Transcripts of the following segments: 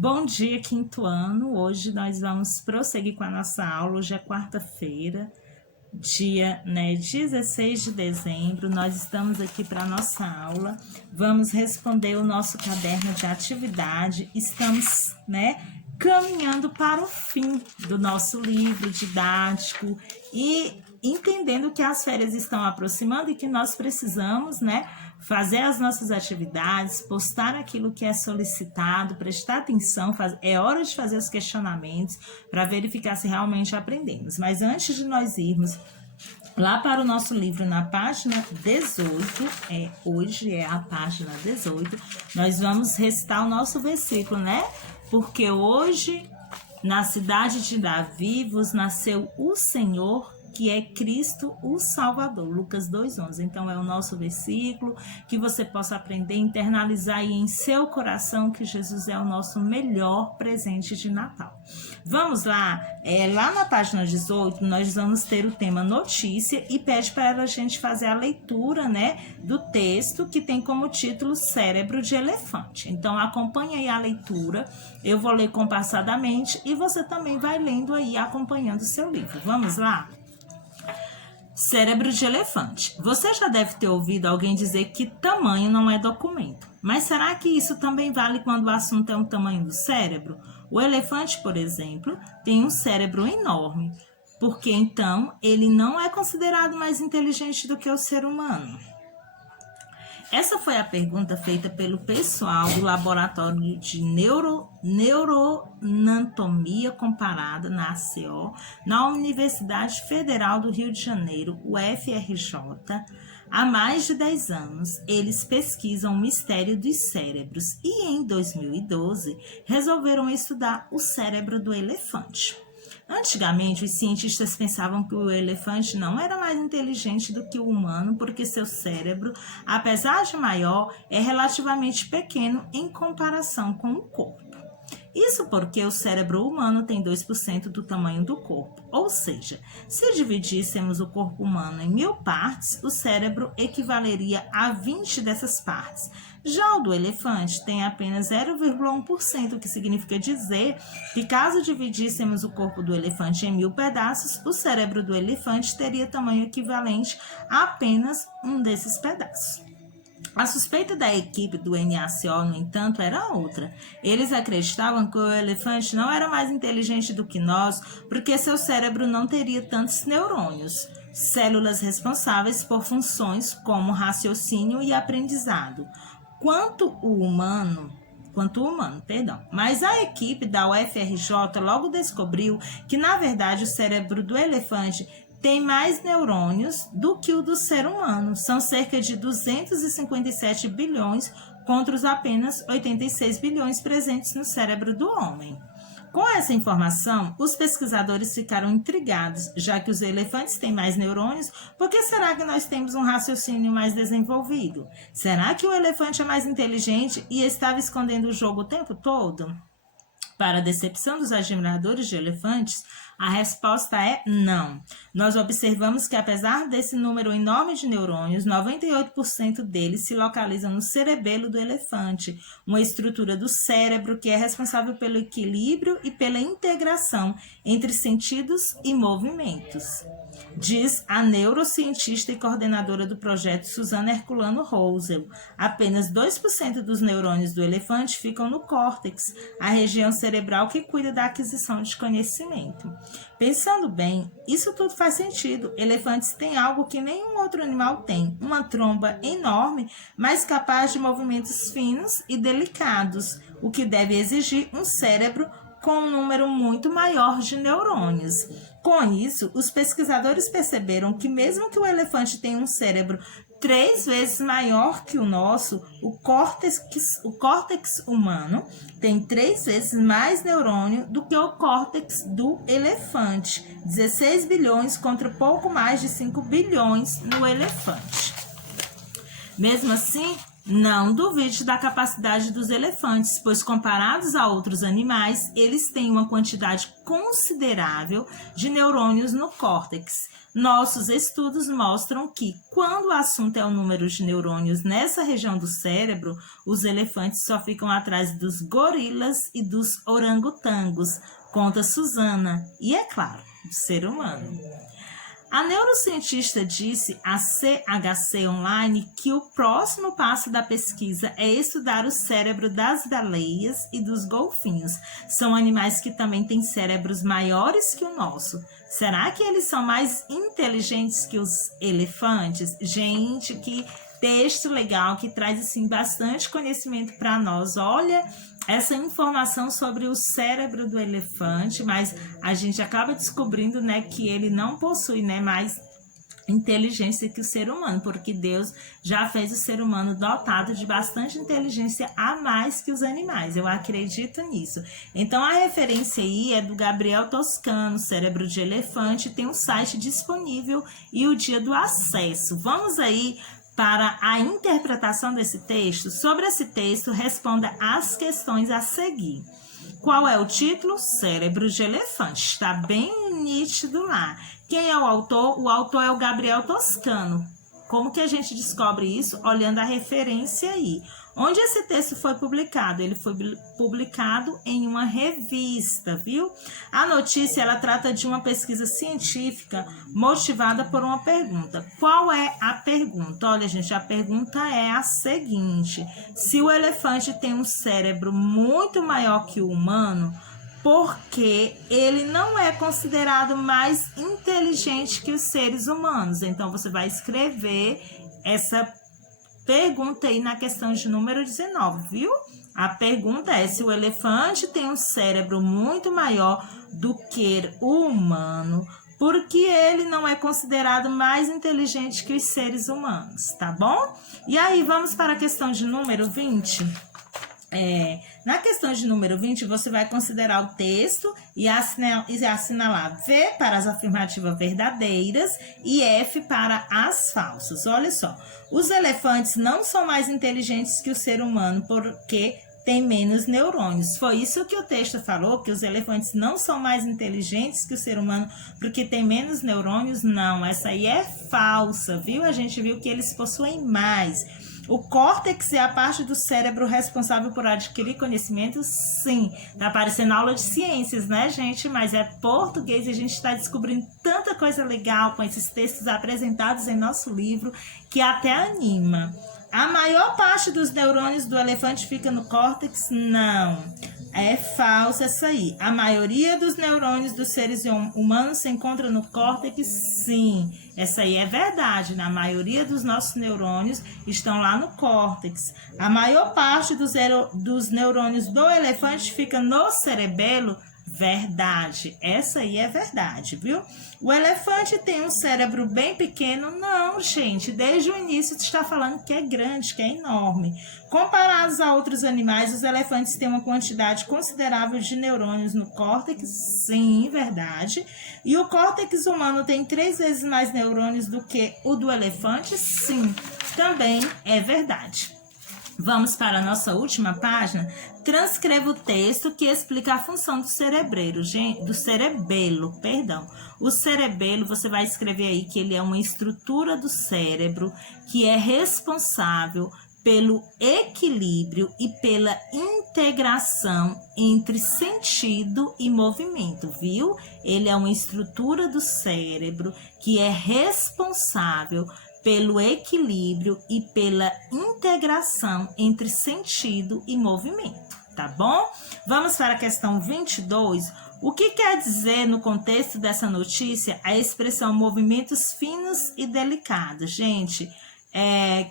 Bom dia, quinto ano. Hoje nós vamos prosseguir com a nossa aula. Hoje é quarta-feira, dia 16 de dezembro. Nós estamos aqui para a nossa aula. Vamos responder o nosso caderno de atividade. Estamos, caminhando para o fim do nosso livro didático e entendendo que as férias estão aproximando e que nós precisamos, fazer as nossas atividades, postar aquilo que é solicitado, prestar atenção, é hora de fazer os questionamentos para verificar se realmente aprendemos. Mas antes de nós irmos lá para o nosso livro na página 18, hoje é a página 18, nós vamos recitar o nosso versículo, Porque hoje, na cidade de Davi, vos nasceu o Senhor, que é Cristo o Salvador. Lucas 2:11. Então, é o nosso versículo, que você possa aprender, internalizar aí em seu coração que Jesus é o nosso melhor presente de Natal. Vamos lá, lá na página 18, nós vamos ter o tema notícia e pede para a gente fazer a leitura, do texto que tem como título Cérebro de Elefante. Então, acompanhe aí a leitura, eu vou ler compassadamente e você também vai lendo aí, acompanhando o seu livro. Vamos lá? Cérebro de elefante. Você já deve ter ouvido alguém dizer que tamanho não é documento. Mas será que isso também vale quando o assunto é o tamanho do cérebro? O elefante, por exemplo, tem um cérebro enorme, porque então ele não é considerado mais inteligente do que o ser humano. Essa foi a pergunta feita pelo pessoal do Laboratório de Neuroanatomia Comparada, na ACO, na Universidade Federal do Rio de Janeiro, UFRJ. Há mais de 10 anos, eles pesquisam o mistério dos cérebros e, em 2012, resolveram estudar o cérebro do elefante. Antigamente, os cientistas pensavam que o elefante não era mais inteligente do que o humano, porque seu cérebro, apesar de maior, é relativamente pequeno em comparação com o corpo. Isso porque o cérebro humano tem 2% do tamanho do corpo, ou seja, se dividíssemos o corpo humano em 1000 partes, o cérebro equivaleria a 20 dessas partes. Já o do elefante tem apenas 0,1%, o que significa dizer que caso dividíssemos o corpo do elefante em 1000 pedaços, o cérebro do elefante teria tamanho equivalente a apenas um desses pedaços. A suspeita da equipe do NACO, no entanto, era outra. Eles acreditavam que o elefante não era mais inteligente do que nós, porque seu cérebro não teria tantos neurônios, células responsáveis por funções como raciocínio e aprendizado, quanto o humano. Mas a equipe da UFRJ logo descobriu que, na verdade, o cérebro do elefante tem mais neurônios do que o do ser humano. São cerca de 257 bilhões contra os apenas 86 bilhões presentes no cérebro do homem. Com essa informação, os pesquisadores ficaram intrigados, já que os elefantes têm mais neurônios, por que será que nós temos um raciocínio mais desenvolvido? Será que o elefante é mais inteligente e estava escondendo o jogo o tempo todo? Para a decepção dos admiradores de elefantes, a resposta é não. Nós observamos que, apesar desse número enorme de neurônios, 98% deles se localizam no cerebelo do elefante, uma estrutura do cérebro que é responsável pelo equilíbrio e pela integração entre sentidos e movimentos, diz a neurocientista e coordenadora do projeto Susana Herculano Rosel. Apenas 2% dos neurônios do elefante ficam no córtex, a região cerebral que cuida da aquisição de conhecimento. Pensando bem, isso tudo faz sentido. Elefantes têm algo que nenhum outro animal tem, uma tromba enorme, mas capaz de movimentos finos e delicados, o que deve exigir um cérebro com um número muito maior de neurônios. Com isso, os pesquisadores perceberam que mesmo que o elefante tenha um cérebro 3 vezes maior que o nosso, o córtex humano tem 3 vezes mais neurônio do que o córtex do elefante, 16 bilhões contra pouco mais de 5 bilhões no elefante. Mesmo assim, Não duvide da capacidade dos elefantes, pois comparados a outros animais, eles têm uma quantidade considerável de neurônios no córtex. Nossos estudos mostram que, quando o assunto é o número de neurônios nessa região do cérebro, os elefantes só ficam atrás dos gorilas e dos orangotangos, conta Susana, e é claro, do ser humano. A neurocientista disse à CHC Online que o próximo passo da pesquisa é estudar o cérebro das baleias e dos golfinhos. São animais que também têm cérebros maiores que o nosso. Será que eles são mais inteligentes que os elefantes? Gente, que texto legal que traz assim bastante conhecimento para nós. Olha essa informação sobre o cérebro do elefante, mas a gente acaba descobrindo, né, que ele não possui, né, mais inteligência que o ser humano, porque Deus já fez o ser humano dotado de bastante inteligência a mais que os animais. Eu acredito nisso. Então a referência aí é do Gabriel Toscano, Cérebro de Elefante, tem um site disponível e o dia do acesso. Vamos aí para a interpretação desse texto. Sobre esse texto, responda as questões a seguir. Qual é o título? Cérebro de Elefante. Está bem nítido lá. Quem é o autor? O autor é o Gabriel Toscano. Como que a gente descobre isso? Olhando a referência aí. Onde esse texto foi publicado? Ele foi publicado em uma revista, viu? A notícia, ela trata de uma pesquisa científica motivada por uma pergunta. Qual é a pergunta? Olha, gente, a pergunta é a seguinte: se o elefante tem um cérebro muito maior que o humano, por que ele não é considerado mais inteligente que os seres humanos? Então, você vai escrever essa pergunta aí na questão de número 19, viu? A pergunta é: se o elefante tem um cérebro muito maior do que o humano, por que ele não é considerado mais inteligente que os seres humanos, tá bom? E aí, vamos para a questão de número 20. Na questão de número 20, você vai considerar o texto e assinalar V para as afirmativas verdadeiras e F para as falsas. Olha só, os elefantes não são mais inteligentes que o ser humano porque tem menos neurônios. Foi isso que o texto falou, que os elefantes não são mais inteligentes que o ser humano porque tem menos neurônios? Não, essa aí é falsa, viu? A gente viu que eles possuem mais. O córtex é a parte do cérebro responsável por adquirir conhecimento? Sim. Tá parecendo aula de ciências, né, gente? Mas é português e a gente está descobrindo tanta coisa legal com esses textos apresentados em nosso livro que até anima. A maior parte dos neurônios do elefante fica no córtex? Não. É falso essa aí. A maioria dos neurônios dos seres humanos se encontra no córtex? Sim. Essa aí é verdade. A maioria dos nossos neurônios estão lá no córtex. A maior parte dos neurônios do elefante fica no cerebelo? Verdade. Essa aí é verdade, viu? O elefante tem um cérebro bem pequeno? Não, gente. Desde o início está falando que é grande, que é enorme. Comparados a outros animais, os elefantes têm uma quantidade considerável de neurônios no córtex? Sim, verdade. E o córtex humano tem 3 vezes mais neurônios do que o do elefante? Sim, também é verdade. Vamos para a nossa última página. Transcreva o texto que explica a função do cerebelo. O cerebelo, você vai escrever aí que ele é uma estrutura do cérebro que é responsável pelo equilíbrio e pela integração entre sentido e movimento, viu? Ele é uma estrutura do cérebro que é responsável pelo equilíbrio e pela integração entre sentido e movimento, tá bom? Vamos para a questão 22. O que quer dizer no contexto dessa notícia a expressão movimentos finos e delicados? Gente,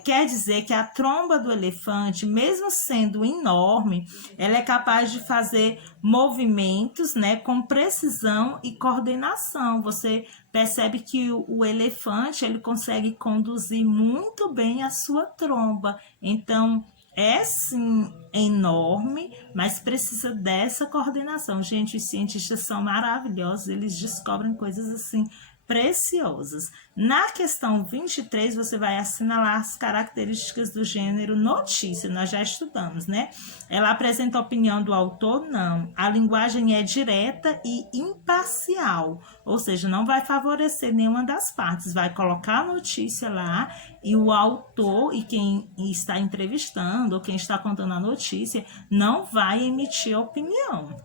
quer dizer que a tromba do elefante, mesmo sendo enorme, ela é capaz de fazer movimentos, né, com precisão e coordenação. Você percebe que o elefante, ele consegue conduzir muito bem a sua tromba. Então, é sim enorme, mas precisa dessa coordenação. Gente, os cientistas são maravilhosos, eles descobrem coisas assim preciosas. Na questão 23, você vai assinalar as características do gênero notícia, nós já estudamos, né? Ela apresenta a opinião do autor? Não. A linguagem é direta e imparcial, ou seja, não vai favorecer nenhuma das partes, vai colocar a notícia lá e o autor e quem está entrevistando ou quem está contando a notícia não vai emitir opinião.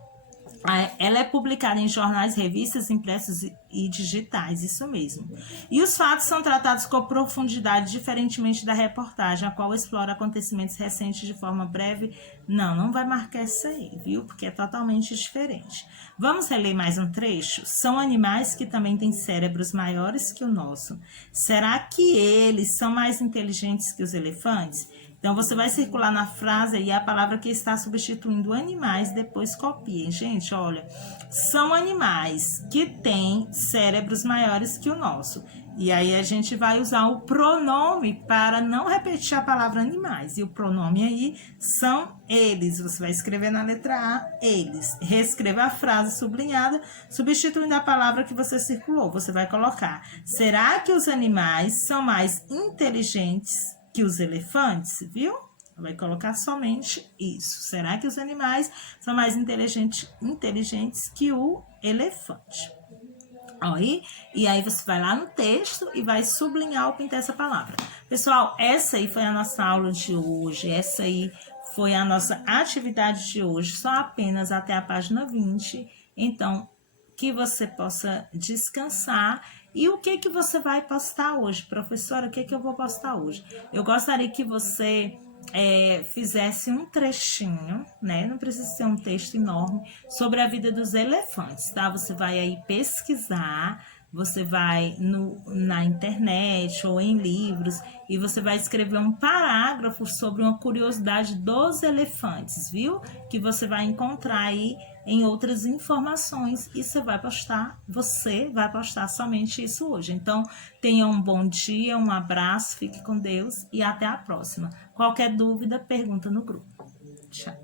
Ela é publicada em jornais, revistas, impressos e digitais, isso mesmo. E os fatos são tratados com profundidade, diferentemente da reportagem, a qual explora acontecimentos recentes de forma breve. Não vai marcar isso aí, viu? Porque é totalmente diferente. Vamos reler mais um trecho? São animais que também têm cérebros maiores que o nosso. Será que eles são mais inteligentes que os elefantes? Então, você vai circular na frase aí a palavra que está substituindo animais, depois copiem. Gente, olha, são animais que têm cérebros maiores que o nosso. E aí a gente vai usar o pronome para não repetir a palavra animais. E o pronome aí são eles. Você vai escrever na letra A, eles. Reescreva a frase sublinhada, substituindo a palavra que você circulou. Você vai colocar: será que os animais são mais inteligentes que os elefantes, viu? Vai colocar somente isso. Será que os animais são mais inteligentes que o elefante? Aí, e aí você vai lá no texto e vai sublinhar ou pintar essa palavra. Pessoal, essa aí foi a nossa aula de hoje. Essa aí foi a nossa atividade de hoje. Só apenas até a página 20. Então, que você possa descansar. E o que você vai postar hoje? Professora, o que eu vou postar hoje? Eu gostaria que você fizesse um trechinho, né? Não precisa ser um texto enorme, sobre a vida dos elefantes, tá? Você vai aí pesquisar, você vai na internet ou em livros e você vai escrever um parágrafo sobre uma curiosidade dos elefantes, viu? Que você vai encontrar aí em outras informações e você vai postar somente isso hoje. Então, tenha um bom dia, um abraço, fique com Deus e até a próxima. Qualquer dúvida, pergunta no grupo. Tchau.